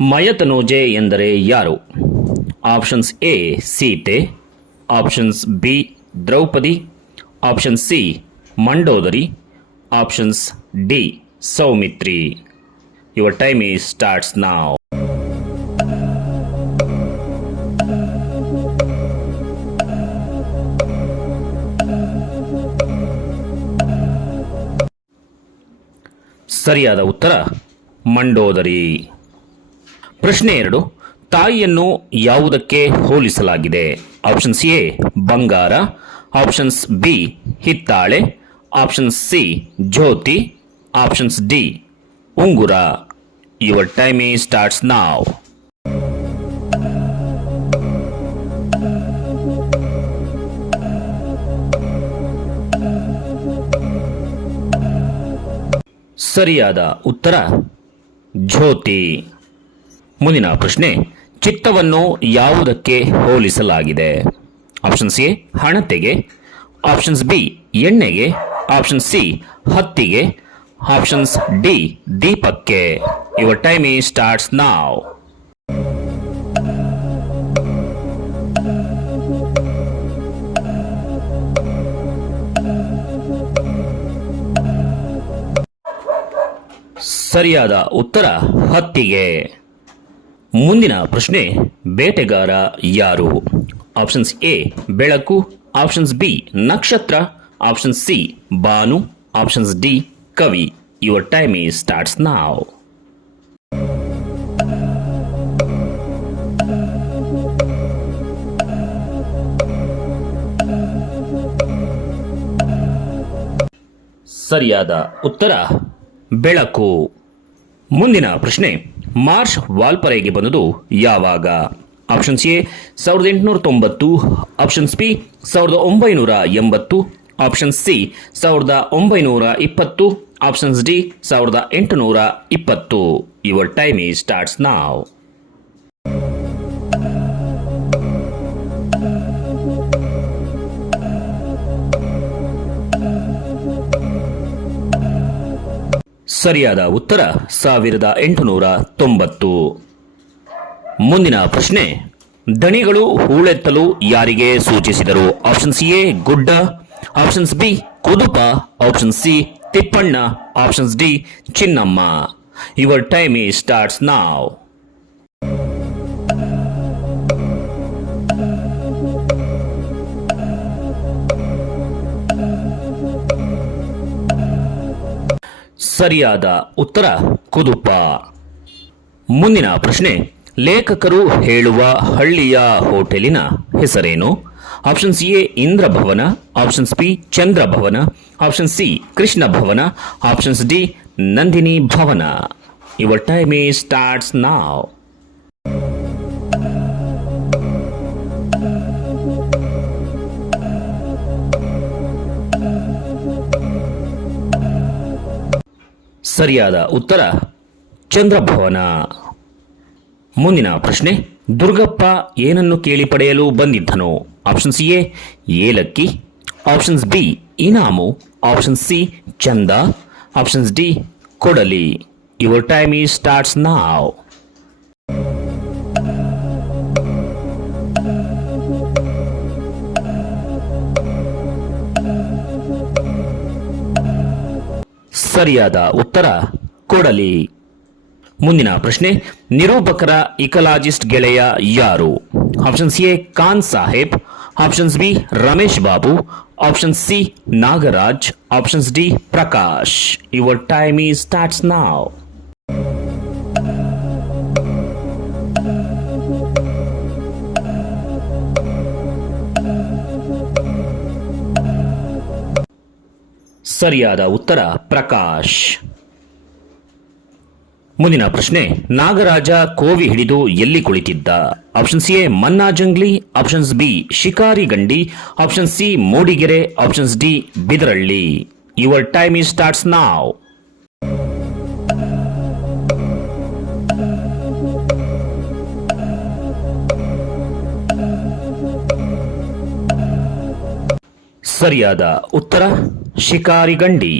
ಮಯತನೋಜೆ ಎಂದರೆ ಯಾರು? Options A Sita, options B Draupadi, option C Mandodari, options D Soumitri. Your time is starts now. ಸರಿಯಾದ ಉತ್ತರ ಮಂಡೋದರಿ. ಪ್ರಶ್ನೆ 2. ತಾಯಿಯನ್ನು ಯಾವುದಕ್ಕೆ ಹೋಲಿಸಲಾಗಿದೆ? ಆಪ್ಷನ್ಸ್ ಎ ಬಂಗಾರ, ಆಪ್ಷನ್ಸ್ ಬಿ ಹಿತ್ತಾಳೆ, ಆಪ್ಷನ್ಸ್ ಸಿ ಜ್ಯೋತಿ, ಆಪ್ಷನ್ಸ್ ಡಿ ಉಂಗುರ. Your time is starts now. ಸರಿಯಾದ ಉತ್ತರ ಜ್ಯೋತಿ. ಮುಂದಿನ ಪ್ರಶ್ನೆ, ಚಿತ್ತವನ್ನು ಯಾವುದಕ್ಕೆ ಹೋಲಿಸಲಾಗಿದೆ? ಆಪ್ಷನ್ಸ್ ಎ ಹಣತೆಗೆ, ಆಪ್ಷನ್ಸ್ ಬಿ ಎಣ್ಣೆಗೆ, ಆಪ್ಷನ್ ಸಿ ಹತ್ತಿಗೆ, ಆಪ್ಷನ್ಸ್ ಡಿ ದೀಪಕ್ಕೆ. Your time is starts now. ಸರಿಯಾದ ಉತ್ತರ ಹತ್ತಿಗೆ. ಮುಂದಿನ ಪ್ರಶ್ನೆ, ಬೇಟೆಗಾರ ಯಾರು? ಆಪ್ಷನ್ಸ್ ಎ ಬೆಳಕು, ಆಪ್ಷನ್ಸ್ ಬಿ ನಕ್ಷತ್ರ, ಆಪ್ಷನ್ ಸಿ ಬಾನು, ಆಪ್ಷನ್ಸ್ ಡಿ ಕವಿ. Your time is starts now. ಸರಿಯಾದ ಉತ್ತರ ಬೆಳಕು. ಮುಂದಿನ ಪ್ರಶ್ನೆ, ಮಾರ್ಷ್ ವಾಲ್ಪರೆಗೆ ಬಂದುದು ಯಾವಾಗ? Options A 1890, options B 1980, option C 1920, options D 1820. Your time is starts now. ಸರಿಯಾದ ಉತ್ತರ 1890. ಮುಂದಿನ ಪ್ರಶ್ನೆ, ದಣಿಗಳು ಹೂಳೆತ್ತಲು ಯಾರಿಗೆ ಸೂಚಿಸಿದರು? Options A Gudda, options B Kudupa, option C Tippanna, options D Chinnamma. Your time is starts now. ಸರಿಯಾದ ಉತ್ತರ ಕುದುಪ. ಮುಂದಿನ ಪ್ರಶ್ನೆ, ಲೇಖಕರು ಹೇಳುವ ಹಳ್ಳಿಯ ಹೋಟೆಲಿನ ಹೆಸರೇನು? Options A Indrabhavana, options B Chandrabhavana, option C Krishna Bhavana, options D Nandini Bhavan. Your time is starts now. ಸರಿಯಾದ ಉತ್ತರ ಚಂದ್ರಭವನ. ಮುಂದಿನ ಪ್ರಶ್ನೆ, ದುರ್ಗಪ್ಪ ಏನನ್ನು ಕೇಳಿ ಪಡೆಯಲು ಬಂದಿದ್ದನು? ಆಪ್ಷನ್ಸ್ ಎ ಏಲಕ್ಕಿ, ಆಪ್ಷನ್ಸ್ ಬಿ ಇನಾಮು, ಆಪ್ಷನ್ ಸಿ ಚಂದ, ಆಪ್ಷನ್ಸ್ ಡಿ ಕೊಡಲಿ. Your time is starts now. ಸರಿಯಾದ ಉತ್ತರ ಕೊಡಲಿ. ಮುಂದಿನ ಪ್ರಶ್ನೆ, ನಿರೂಪಕರ ಇಕಲಾಜಿಸ್ಟ್ ಗೆಳೆಯ ಯಾರು? Options A Khan Saheb, options B Ramesh Babu, option C Nagaraj, options D Prakash. Your time is starts now. ಸರಿಯಾದ ಉತ್ತರ ಪ್ರಕಾಶ್. ಮುಂದಿನ ಪ್ರಶ್ನೆ, ನಾಗರಾಜ ಕೋವಿ ಹಿಡಿದು ಎಲ್ಲಿ ಕುಳಿತಿದ್ದ? Options A Manna Jangli, options B Shikari Gandi, option C Mudigere, options D Bidaralli. Your time is starts now. ಸರಿಯಾದ ಉತ್ತರ ಶಿಕಾರಿ ಗಂಡಿ.